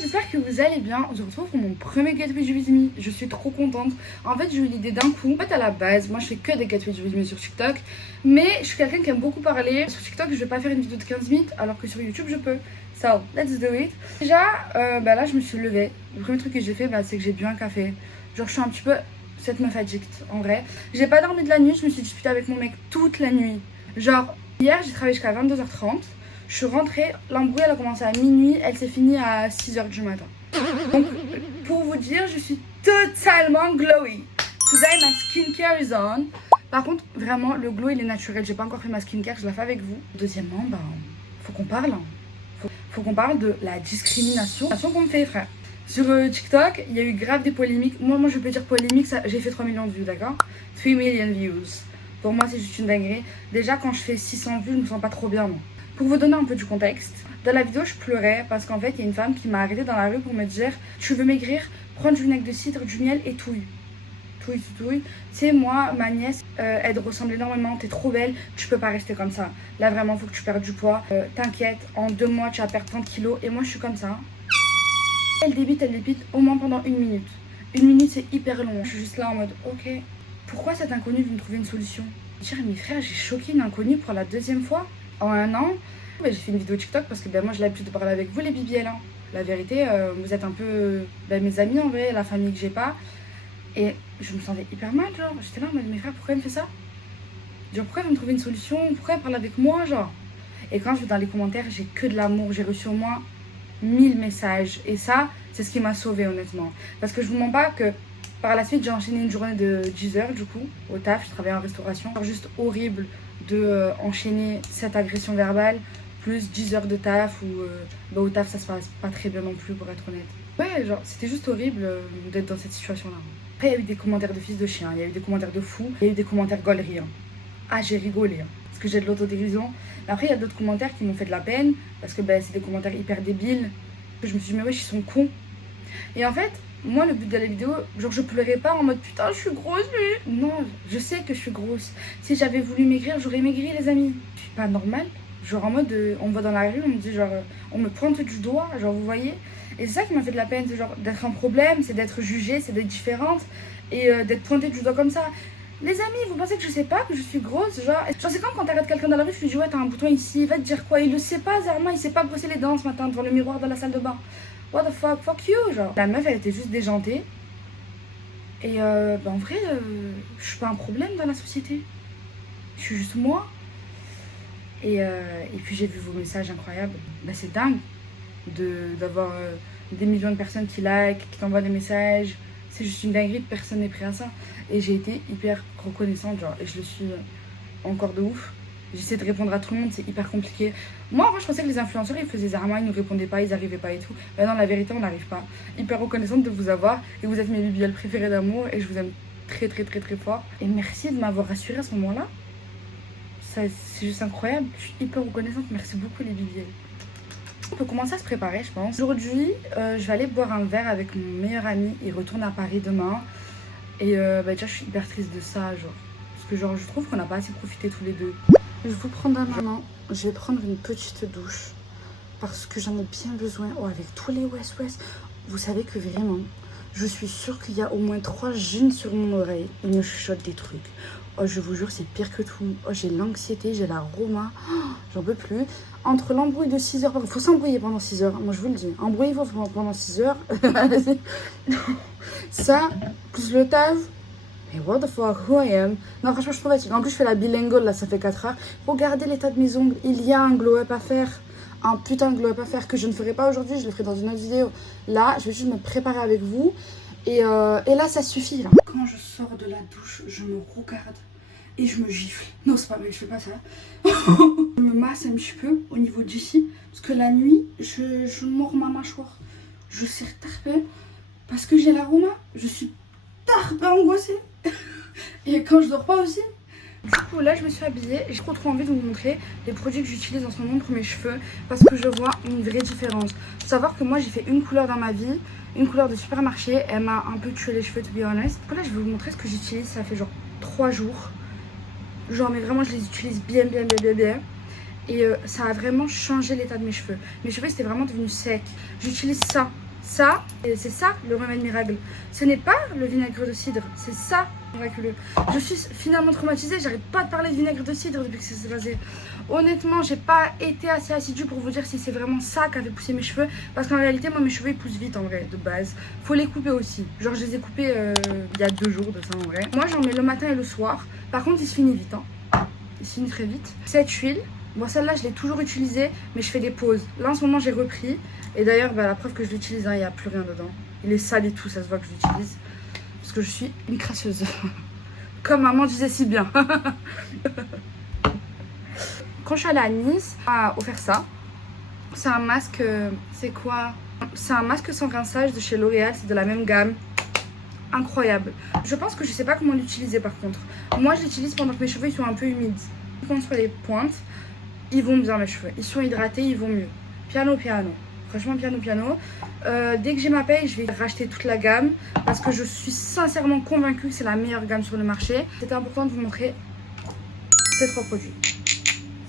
j'espère que vous allez bien. On se retrouve pour mon premier Get With You With Me. Je suis trop contente. En fait, j'ai eu l'idée d'un coup. En fait, à la base, moi je fais que des Get With You With Me sur TikTok. Mais je suis quelqu'un qui aime beaucoup parler. Sur TikTok, je vais pas faire une vidéo de 15 minutes, alors que sur YouTube, je peux. So, let's do it. Déjà, là, je me suis levée. Le premier truc que j'ai fait, c'est que j'ai bu un café. Genre, je suis un petit peu cette meuf addict, en vrai. J'ai pas dormi de la nuit, je me suis disputée avec mon mec toute la nuit. Genre, hier, j'ai travaillé jusqu'à 22h30. Je suis rentrée, l'embrouille elle a commencé à minuit, elle s'est finie à 6h du matin. Donc, pour vous dire, je suis totalement glowy. Today, my skincare is on. Par contre, vraiment, le glow il est naturel. J'ai pas encore fait ma skincare, je la fais avec vous. Deuxièmement, faut qu'on parle. Faut qu'on parle de la discrimination qu'on me fait, frère. Sur TikTok, il y a eu grave des polémiques. Moi, je peux dire polémique, j'ai fait 3 millions de vues, d'accord? 3 million views. Pour moi, c'est juste une dinguerie. Déjà, quand je fais 600 vues, je me sens pas trop bien, moi. Pour vous donner un peu du contexte, dans la vidéo, je pleurais parce qu'en fait, il y a une femme qui m'a arrêtée dans la rue pour me dire « Tu veux maigrir? Prends du vinaigre de cidre, du miel et touille. » Touille. Tu sais, moi, ma nièce, elle te ressemble énormément, t'es trop belle, tu peux pas rester comme ça. Là, vraiment, faut que tu perdes du poids. T'inquiète, en 2 mois, tu vas perdre 30 kilos. Et moi, je suis comme ça. Elle débite au moins pendant 1 minute. 1 minute, c'est hyper long. Je suis juste là en mode « Ok, pourquoi cet inconnu veut me trouver une solution ?» Dire « Mais frère, j'ai choqué une inconnue pour la 2e fois. En 1 an, j'ai fait une vidéo TikTok parce que moi j'ai l'habitude de parler avec vous les BBL. Hein. La vérité, vous êtes un peu mes amis en vrai, la famille que j'ai pas. Et je me sentais hyper mal, genre. J'étais là en mode, mes frères, pourquoi elle me fait ça? Genre, pourquoi elle veut me trouver une solution? Pourquoi elle parle avec moi, genre? Et quand je vais dans les commentaires, j'ai que de l'amour. J'ai reçu au moins 1000 messages. Et ça, c'est ce qui m'a sauvée, honnêtement. Parce que je vous mens pas que par la suite, j'ai enchaîné une journée de 10 heures, du coup, au taf. Je travaillais en restauration. Juste horrible de enchaîner cette agression verbale plus 10 heures de taf où au taf ça se passe pas très bien non plus, pour être honnête. Ouais, genre c'était juste horrible d'être dans cette situation là. Après il y a eu des commentaires de fils de chien, il y a eu des commentaires de fous, il y a eu des commentaires gaulerie. Ah, j'ai rigolé parce que j'ai de l'autodérision. Mais après il y a d'autres commentaires qui m'ont fait de la peine parce que c'est des commentaires hyper débiles. Je me suis dit mais wesh, ils sont cons. Et en fait moi, le but de la vidéo, genre je pleurais pas en mode putain, je suis grosse, lui. Non, je sais que je suis grosse. Si j'avais voulu maigrir, j'aurais maigri, les amis. Je suis pas normale. Genre en mode, on me voit dans la rue, on me dit genre, on me pointe du doigt, genre vous voyez. Et c'est ça qui m'a fait de la peine, c'est genre d'être un problème, c'est d'être jugée, c'est d'être différente et d'être pointée du doigt comme ça. Les amis, vous pensez que je sais pas que je suis grosse? Genre c'est comme quand t'arrêtes quelqu'un dans la rue, je lui dis ouais, t'as un bouton ici, il va te dire quoi? Il le sait pas, Zerma, il sait pas brosser les dents ce matin devant le miroir dans la salle de bain. What the fuck you, genre. La meuf, elle était juste déjantée. Et en vrai, je suis pas un problème dans la société. Je suis juste moi. Et puis j'ai vu vos messages incroyables. C'est dingue d'avoir des millions de personnes qui like, qui t'envoient des messages. C'est juste une dinguerie, personne n'est prêt à ça. Et j'ai été hyper reconnaissante, genre, et je le suis encore de ouf. J'essaie de répondre à tout le monde, c'est hyper compliqué. Moi, en vrai, je pensais que les influenceurs, ils faisaient Zerma, ils nous répondaient pas, ils arrivaient pas et tout. Mais non, la vérité, on n'arrive pas. Hyper reconnaissante de vous avoir. Et vous êtes mes BBL préférés d'amour. Et je vous aime très, très, très, très fort. Et merci de m'avoir rassurée à ce moment-là. C'est juste incroyable. Je suis hyper reconnaissante. Merci beaucoup, les BBL. On peut commencer à se préparer, je pense. Aujourd'hui, je vais aller boire un verre avec mon meilleur ami. Il retourne à Paris demain. Et déjà, je suis hyper triste de ça, genre. Parce que, genre, je trouve qu'on n'a pas assez profité tous les deux. Je vous prendre maintenant, je vais prendre une petite douche parce que j'en ai bien besoin. Oh, avec tous les West, vous savez que vraiment, je suis sûre qu'il y a au moins 3 jeans sur mon oreille. Ils me chuchotent des trucs. Oh, je vous jure, c'est pire que tout. Oh, j'ai l'anxiété, j'ai la roma. Oh, j'en peux plus. Entre l'embrouille de 6 heures, il faut s'embrouiller pendant 6 heures. Moi, je vous le dis. Embrouiller pendant 6 heures. Ça, plus le taf. Mais what the fuck, who I am? Non, franchement, je trouve fatiguée. En plus, je fais la bilingual, là, ça fait 4 heures. Regardez l'état de mes ongles. Il y a un glow-up à faire. Un putain de glow-up à faire que je ne ferai pas aujourd'hui. Je le ferai dans une autre vidéo. Là, je vais juste me préparer avec vous. Et là, ça suffit, là. Quand je sors de la douche, je me regarde et je me gifle. Non, c'est pas vrai, je fais pas ça. Je me masse un petit peu au niveau d'ici. Parce que la nuit, je mords ma mâchoire. Je serre tarpin parce que j'ai l'aroma. Je suis tarpin angoissée. Et quand je dors pas aussi. Du coup là je me suis habillée et j'ai trop envie de vous montrer les produits que j'utilise en ce moment pour mes cheveux parce que je vois une vraie différence. Faut savoir que moi j'ai fait une couleur dans ma vie, une couleur de supermarché, elle m'a un peu tué les cheveux to be honest. Là je vais vous montrer ce que j'utilise, ça fait genre 3 jours. Genre mais vraiment je les utilise bien. Et ça a vraiment changé l'état de mes cheveux. Mes cheveux étaient vraiment devenus secs. J'utilise ça. Ça, et c'est ça le remède miracle. Ce n'est pas le vinaigre de cidre, c'est ça miraculeux. Je suis finalement traumatisée, j'arrête pas de parler de vinaigre de cidre depuis que ça s'est passé. Honnêtement, j'ai pas été assez assidue pour vous dire si c'est vraiment ça qui avait poussé mes cheveux. Parce qu'en réalité, moi mes cheveux ils poussent vite en vrai, de base. Faut les couper aussi. Genre je les ai coupés il y a 2 jours de ça en vrai. Moi j'en mets le matin et le soir. Par contre il se finit vite, hein. Il se finit très vite. Cette huile, bon celle-là je l'ai toujours utilisée, mais je fais des pauses. Là en ce moment j'ai repris. Et d'ailleurs, la preuve que je l'utilise, hein, il n'y a plus rien dedans. Il est sale et tout, ça se voit que je l'utilise. Parce que je suis une crasseuse. Comme maman disait si bien. Quand je suis allée à Nice, on m'a offert ça. C'est un masque, c'est quoi? C'est un masque sans rinçage de chez L'Oréal, c'est de la même gamme. Incroyable. Je pense que je sais pas comment l'utiliser par contre. Moi, je l'utilise pendant que mes cheveux ils sont un peu humides. Quand sur les pointes, ils vont bien mes cheveux. Ils sont hydratés, ils vont mieux. Piano, piano. Franchement, piano, piano. Dès que j'ai ma paye, je vais racheter toute la gamme parce que je suis sincèrement convaincue que c'est la meilleure gamme sur le marché. C'était important de vous montrer ces 3 produits.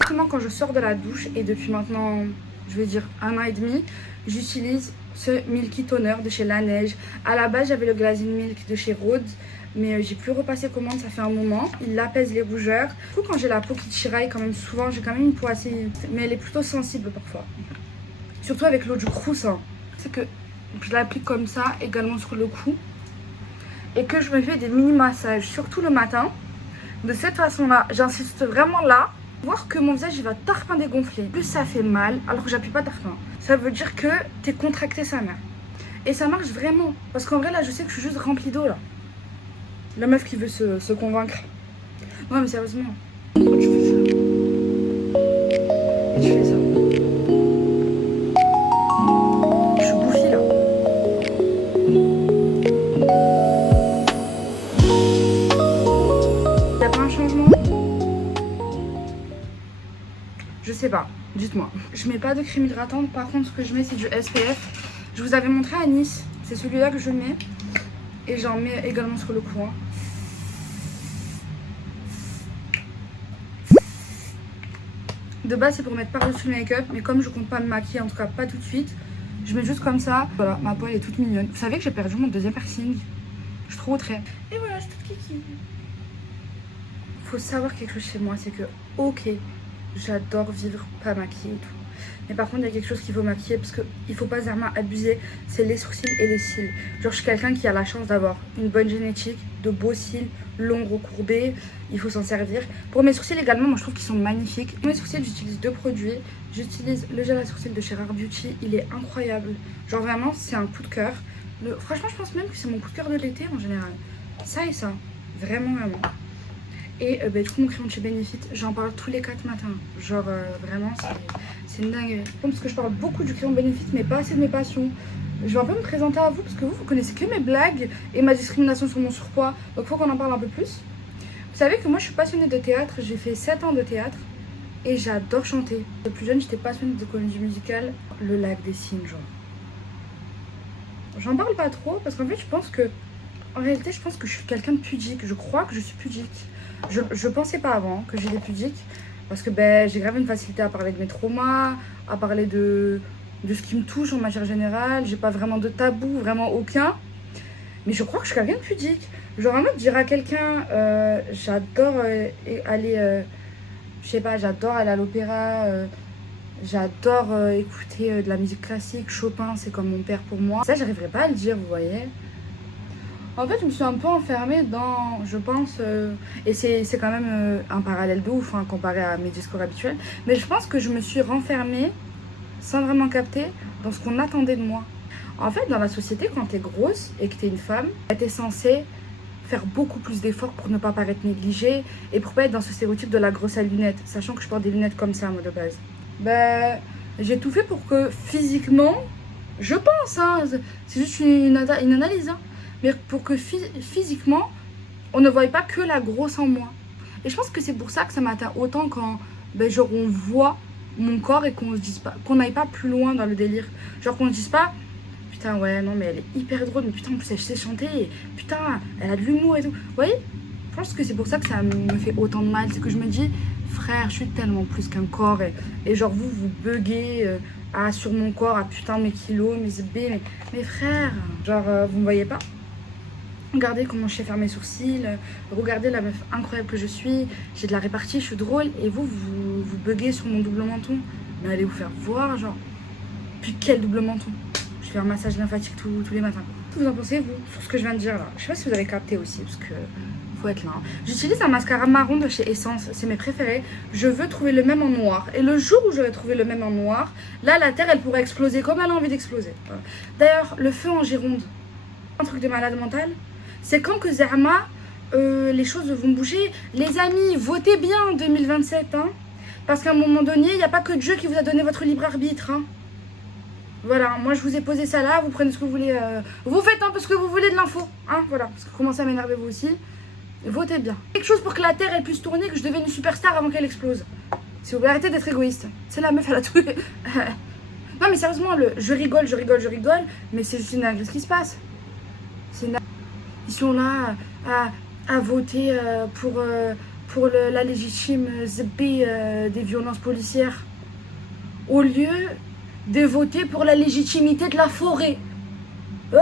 Vraiment, quand je sors de la douche et depuis maintenant, je vais dire 1 an et demi, j'utilise ce Milky Toner de chez La Neige. À la base, j'avais le Glazing Milk de chez Rhodes, mais j'ai plus repassé commande, ça fait un moment. Il apaise les rougeurs. Du coup, quand j'ai la peau qui tiraille quand même souvent, j'ai quand même une peau assez... Mais elle est plutôt sensible parfois. Surtout avec l'eau du Crous, hein. C'est que je l'applique comme ça, également sur le cou. Et que je me fais des mini-massages, surtout le matin. De cette façon-là, j'insiste vraiment là. Voir que mon visage il va tarpin dégonfler. Plus ça fait mal, alors que j'appuie pas tarpin. Ça veut dire que t'es contracté sa mère. Et ça marche vraiment. Parce qu'en vrai, là, je sais que je suis juste remplie d'eau, là. La meuf qui veut se convaincre. Non, mais sérieusement. Pourquoi tu fais ça? Tu fais ça. Je sais pas, dites-moi. Je mets pas de crème hydratante, par contre ce que je mets c'est du SPF. Je vous avais montré à Nice, c'est celui-là que je mets. Et j'en mets également sur le cou. Hein. De base c'est pour mettre par-dessus le make-up, mais comme je compte pas me maquiller, en tout cas pas tout de suite, je mets juste comme ça. Voilà, ma peau elle est toute mignonne. Vous savez que j'ai perdu mon 2e piercing. Je suis trop au trait. Et voilà, je suis toute kiki. Faut savoir quelque chose chez moi, c'est que ok, j'adore vivre pas maquillée et tout. Mais par contre, il y a quelque chose qu'il faut maquiller parce qu'il faut pas vraiment abuser, c'est les sourcils et les cils. Genre, je suis quelqu'un qui a la chance d'avoir une bonne génétique, de beaux cils, longs, recourbés. Il faut s'en servir. Pour mes sourcils également, moi je trouve qu'ils sont magnifiques. Pour mes sourcils, j'utilise 2 produits. J'utilise le gel à sourcils de chez Rare Beauty. Il est incroyable. Genre, vraiment, c'est un coup de cœur. Franchement, je pense même que c'est mon coup de cœur de l'été en général. Ça et ça. Vraiment, vraiment. Et du coup, mon crayon de chez Benefit, j'en parle tous les 4 matins. Genre, vraiment, c'est une dinguerie. Parce que je parle beaucoup du crayon Benefit, mais pas assez de mes passions. Je vais un peu me présenter à vous, parce que vous connaissez que mes blagues et ma discrimination sur mon surpoids. Donc, il faut qu'on en parle un peu plus. Vous savez que moi, je suis passionnée de théâtre. J'ai fait 7 ans de théâtre et j'adore chanter. De plus jeune, j'étais passionnée de comédie musicale. Le Lac des Cygnes, genre. J'en parle pas trop, parce qu'en fait, je pense que... En réalité, je pense que je suis quelqu'un de pudique. Je crois que je suis pudique. Je pensais pas avant que j'étais pudique parce que j'ai grave une facilité à parler de mes traumas, à parler de ce qui me touche en matière générale. J'ai pas vraiment de tabou, vraiment aucun. Mais je crois que je suis quelqu'un de pudique. Genre en mode dire à quelqu'un, j'adore aller, je sais pas, j'adore aller à l'opéra, j'adore écouter de la musique classique, Chopin, c'est comme mon père pour moi. Ça, j'arriverais pas à le dire, vous voyez. En fait, je me suis un peu enfermée dans, je pense, et c'est quand même un parallèle de ouf, hein, comparé à mes discours habituels, mais je pense que je me suis renfermée, sans vraiment capter, dans ce qu'on attendait de moi. En fait, dans la société, quand t'es grosse et que t'es une femme, t'es censée faire beaucoup plus d'efforts pour ne pas paraître négligée et pour pas être dans ce stéréotype de la grosse à lunettes, sachant que je porte des lunettes comme ça, moi, de base. J'ai tout fait pour que physiquement, je pense, hein, c'est juste une analyse, hein, mais pour que physiquement, on ne voyait pas que la grosse en moi. Et je pense que c'est pour ça que ça m'atteint autant quand genre on voit mon corps et qu'on se dise pas, qu'on n'aille pas plus loin dans le délire. Genre qu'on se dise pas, putain ouais non mais elle est hyper drôle, mais putain en plus elle sait chanter, et putain elle a de l'humour et tout. Vous voyez, je pense que c'est pour ça que ça me fait autant de mal. C'est que je me dis, frère, je suis tellement plus qu'un corps. Et genre, vous buguez sur mon corps, putain, mes kilos, mes zb, mes frères. Genre, vous me voyez pas? Regardez comment je sais faire mes sourcils, regardez la meuf incroyable que je suis, j'ai de la répartie, je suis drôle, et vous buguez sur mon double menton. Mais allez vous faire voir, genre. Puis quel double menton? Je fais un massage lymphatique tous les matins. Qu'est-ce que vous en pensez, vous, sur ce que je viens de dire là? Je sais pas si vous avez capté aussi, parce que faut être là. Hein. J'utilise un mascara marron de chez Essence, c'est mes préférés. Je veux trouver le même en noir. Et le jour où j'aurai trouvé le même en noir, là, la Terre, elle pourrait exploser comme elle a envie d'exploser. Voilà. D'ailleurs, le feu en Gironde, un truc de malade mental. C'est quand que Zerma, les choses vont bouger. Les amis, votez bien en 2027. Hein, parce qu'à un moment donné, il n'y a pas que Dieu qui vous a donné votre libre arbitre. Hein. Voilà, moi je vous ai posé ça là, vous prenez ce que vous voulez. Vous faites un peu ce que vous voulez de l'info. Hein, voilà, parce que vous commencez à m'énerver vous aussi. Votez bien. Quelque chose pour que la Terre elle puisse tourner, que je devienne une superstar avant qu'elle explose. Si vous voulez arrêter d'être égoïste. C'est la meuf, elle a tout. Non mais sérieusement, je rigole, mais c'est juste une dinguerie ce qui se passe. C'est une... Ils sont là à voter pour la légitime ZB des violences policières. Au lieu de voter pour la légitimité de la forêt. Oh!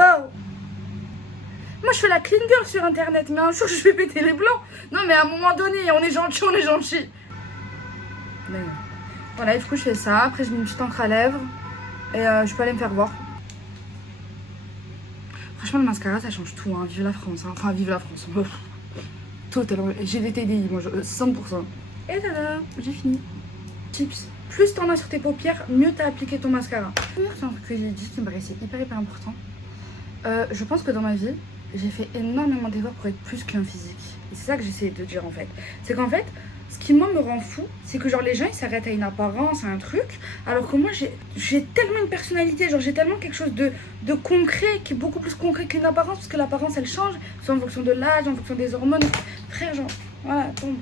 Moi je fais la clean girl sur internet, mais un jour je vais péter les blancs. Non mais à un moment donné, on est gentil. Mais voilà, du coup je fais ça, après je mets une petite encre à lèvres et je peux aller me faire voir. Franchement, le mascara, ça change tout, hein. Vive la France, hein. Enfin, vive la France. Totalement. J'ai des TDI, moi, 100%. Et tada, j'ai fini. Tips. Plus t'en as sur tes paupières, mieux t'as appliqué ton mascara. C'est un truc que j'ai dit qui me paraissait hyper important. Je pense que dans ma vie, j'ai fait énormément d'efforts pour être plus qu'un physique. Et c'est ça que j'essaie de dire, en fait. C'est qu'en fait, ce qui moi me rend fou, c'est que genre les gens ils s'arrêtent à une apparence, à un truc, alors que moi j'ai tellement une personnalité, genre j'ai tellement quelque chose de concret, qui est beaucoup plus concret qu'une apparence, parce que l'apparence elle change, soit en fonction de l'âge, en fonction des hormones, frère, genre, voilà, tombe.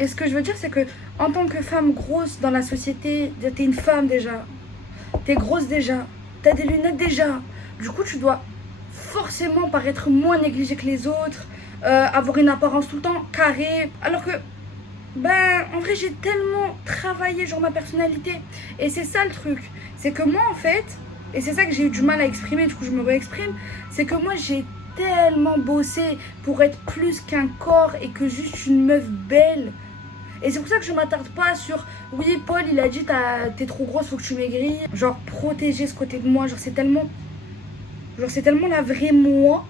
Et ce que je veux dire c'est que en tant que femme grosse dans la société, t'es une femme déjà, t'es grosse déjà, t'as des lunettes déjà, du coup tu dois forcément paraître moins négligée que les autres, avoir une apparence tout le temps carrée, alors que ben, en vrai, j'ai tellement travaillé genre ma personnalité. Et c'est ça le truc. C'est que moi, en fait, et c'est ça que j'ai eu du mal à exprimer, du coup, je me réexprime. C'est que moi, j'ai tellement bossé pour être plus qu'un corps et que juste une meuf belle. Et c'est pour ça que je m'attarde pas sur oui, Paul, il a dit t'es trop grosse, faut que tu maigris. Genre, protéger ce côté de moi. Genre, c'est tellement la vraie moi.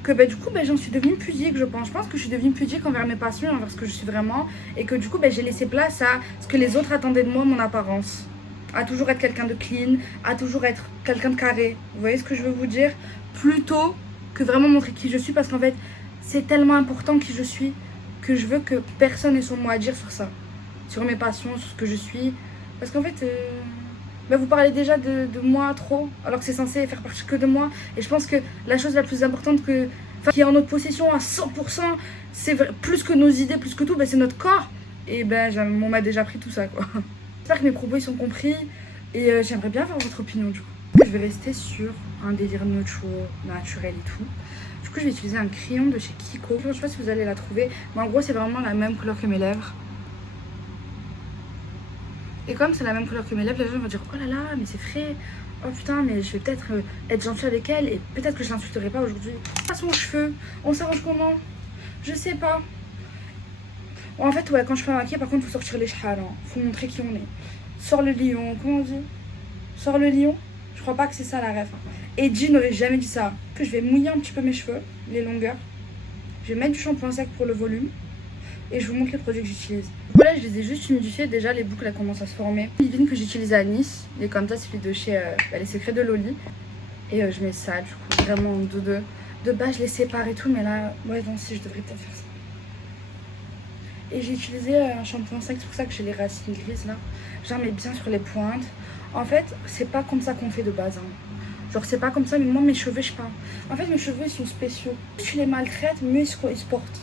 Que bah, du coup bah, j'en suis devenue pudique, je pense que je suis devenue pudique envers mes passions, envers ce que je suis vraiment, et que du coup bah, j'ai laissé place à ce que les autres attendaient de moi, mon apparence, à toujours être quelqu'un de clean, à toujours être quelqu'un de carré, vous voyez ce que je veux vous dire, plutôt que vraiment montrer qui je suis, parce qu'en fait c'est tellement important qui je suis que je veux que personne ait son mot à dire sur ça, sur mes passions, sur ce que je suis, parce qu'en fait bah, vous parlez déjà de moi trop, alors que c'est censé faire partie que de moi. Et je pense que la chose la plus importante qui est en notre possession à 100%, c'est plus que nos idées, plus que tout, bah, c'est notre corps. Et ben on m'a déjà pris tout ça, quoi. J'espère que mes propos ils sont compris. Et j'aimerais bien avoir votre opinion, du coup. Je vais rester sur un délire naturel et tout. Du coup, je vais utiliser un crayon de chez Kiko. Je sais pas si vous allez la trouver, mais en gros, c'est vraiment la même couleur que mes lèvres. Et comme c'est la même couleur que mes lèvres, les gens vont dire oh là là, mais c'est frais. Oh putain, mais je vais peut-être être gentille avec elle et peut-être que je l'insulterai pas aujourd'hui. Pas son cheveu, on s'arrange comment? Je sais pas. En fait, ouais, quand je fais un maquillage, par contre, faut sortir les chahals. Hein. Faut montrer qui on est. Sors le lion, comment on dit? Sors le lion? Je crois pas que c'est ça la ref. Eddie n'aurait jamais dit ça. Que je vais mouiller un petit peu mes cheveux, les longueurs. Je vais mettre du shampoing sec pour le volume. Et je vous montre les produits que j'utilise. Du coup là je les ai juste humidifiés, déjà les boucles elles commencent à se former. Livine que j'utilise à Nice, et comme ça c'est celui de chez les secrets de Loli. Et je mets ça du coup, vraiment de base je les sépare et tout, mais là, ouais non si je devrais peut-être faire ça. Et j'ai utilisé un shampoing sec, c'est pour ça que j'ai les racines grises là. J'en mets bien sur les pointes. En fait c'est pas comme ça qu'on fait de base. Hein. Genre c'est pas comme ça, mais moi mes cheveux je sais pas. En fait mes cheveux ils sont spéciaux. Plus tu les maltraites, mieux ils se portent.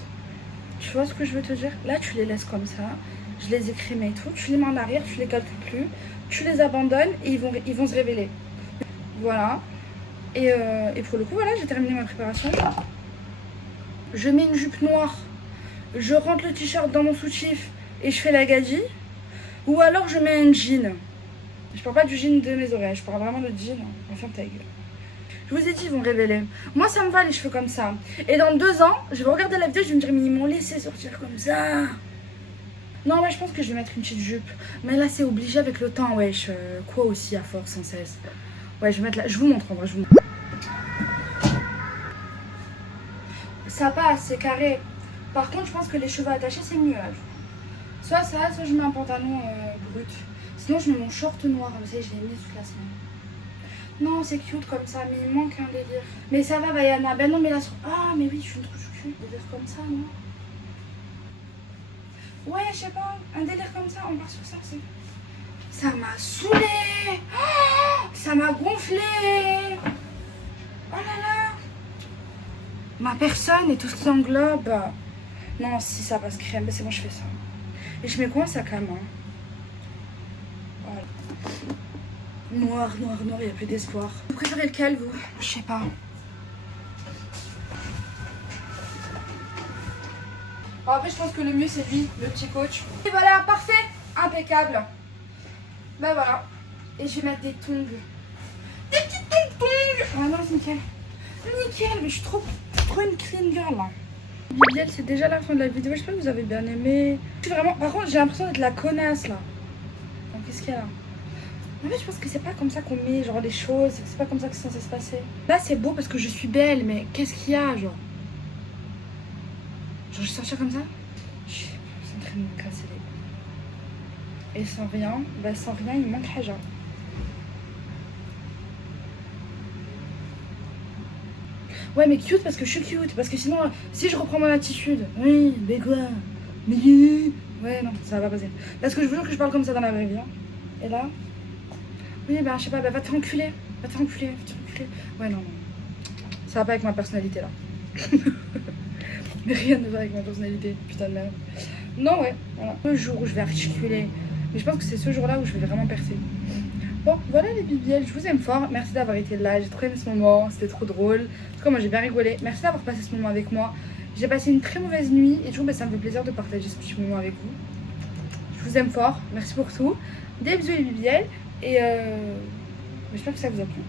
Tu vois ce que je veux te dire? Là, tu les laisses comme ça. Je les ai crémés et tout. Tu les mets en arrière, tu les calcules plus. Tu les abandonnes et ils vont se révéler. Voilà. Et pour le coup, voilà, j'ai terminé ma préparation. Je mets une jupe noire je rentre le t-shirt dans mon soutif et je fais la gadji. Ou alors je mets un jean. Je parle pas du jean de mes oreilles, je parle vraiment de jean. Enfin ta gueule. Je vous ai dit, ils vont révéler. Moi, ça me va les cheveux comme ça. Et dans 2 ans, je vais regarder la vidéo, je vais me dire, mais ils m'ont laissé sortir comme ça. Non, mais je pense que je vais mettre une petite jupe. Mais là, c'est obligé avec le temps, wesh. Quoi aussi, à force, sans cesse. Ouais, je vais mettre là. Je vous montre, en vrai, je vous montre. Ça passe, c'est carré. Par contre, je pense que les cheveux attachés, c'est mieux, là. Soit ça, soit je mets un pantalon brut. Sinon, je mets mon short noir. Vous savez, je l'ai mis toute la semaine. Non, c'est cute comme ça, mais il manque un délire. Mais ça va, Bayana. Ben non, mais là... Ah, mais oui, je suis une trouche cul. Un délire comme ça, non? Ouais, je sais pas. Un délire comme ça, on part sur ça, c'est... Ça m'a saoulé. Oh, ça m'a gonflé. Oh là là. Ma personne et tout ce qui englobe. Non, si ça passe crème, ben c'est bon, je fais ça. Et je mets quoi, ça calme, hein? Voilà. Noir, noir, noir, il n'y a plus d'espoir. Vous préférez lequel, vous? Je sais pas. Bon, après, je pense que le mieux, c'est lui, le petit coach. Et voilà, parfait, impeccable. Ben voilà. Et je vais mettre des tongs. Des petites tongs. Ah non, c'est nickel. Nickel, mais je suis trop une clean girl, là. Bibiel, c'est déjà la fin de la vidéo. J'espère que vous avez bien aimé. Je suis vraiment... Par contre, j'ai l'impression d'être la connasse, là. Donc, qu'est-ce qu'il y a là? En fait, je pense que c'est pas comme ça qu'on met genre les choses, c'est pas comme ça que c'est censé se passer. Là, c'est beau parce que je suis belle, mais qu'est-ce qu'il y a, genre? Genre, je vais sortir comme ça? Je suis en train de me casser les... Et sans rien, bah sans rien, il me manque haja. Ouais, mais cute parce que je suis cute, parce que sinon, si je reprends mon attitude, oui, mais quoi? Mais... Ouais, non, ça va pas passer. Parce que je vous jure que je parle comme ça dans la vraie vie. Hein. Et là... Oui, bah, je sais pas, bah, va t'enculer. Va t'enculer, va t'enculer. Ouais, non, non. Ça va pas avec ma personnalité, là. Mais rien ne va avec ma personnalité, putain de merde. Non, ouais, voilà. Le jour où je vais articuler. Mais je pense que c'est ce jour-là où je vais vraiment percer. Bon, voilà les bibiels, je vous aime fort. Merci d'avoir été là, j'ai trop aimé ce moment. C'était trop drôle. En tout cas, moi, j'ai bien rigolé. Merci d'avoir passé ce moment avec moi. J'ai passé une très mauvaise nuit. Et toujours, bah, ça me fait plaisir de partager ce petit moment avec vous. Je vous aime fort. Merci pour tout. Des bisous les bibiels. Et j'espère que ça vous a plu.